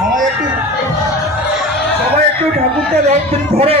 সবাই একটু সবাই একটু ঠাকুরটা ধরো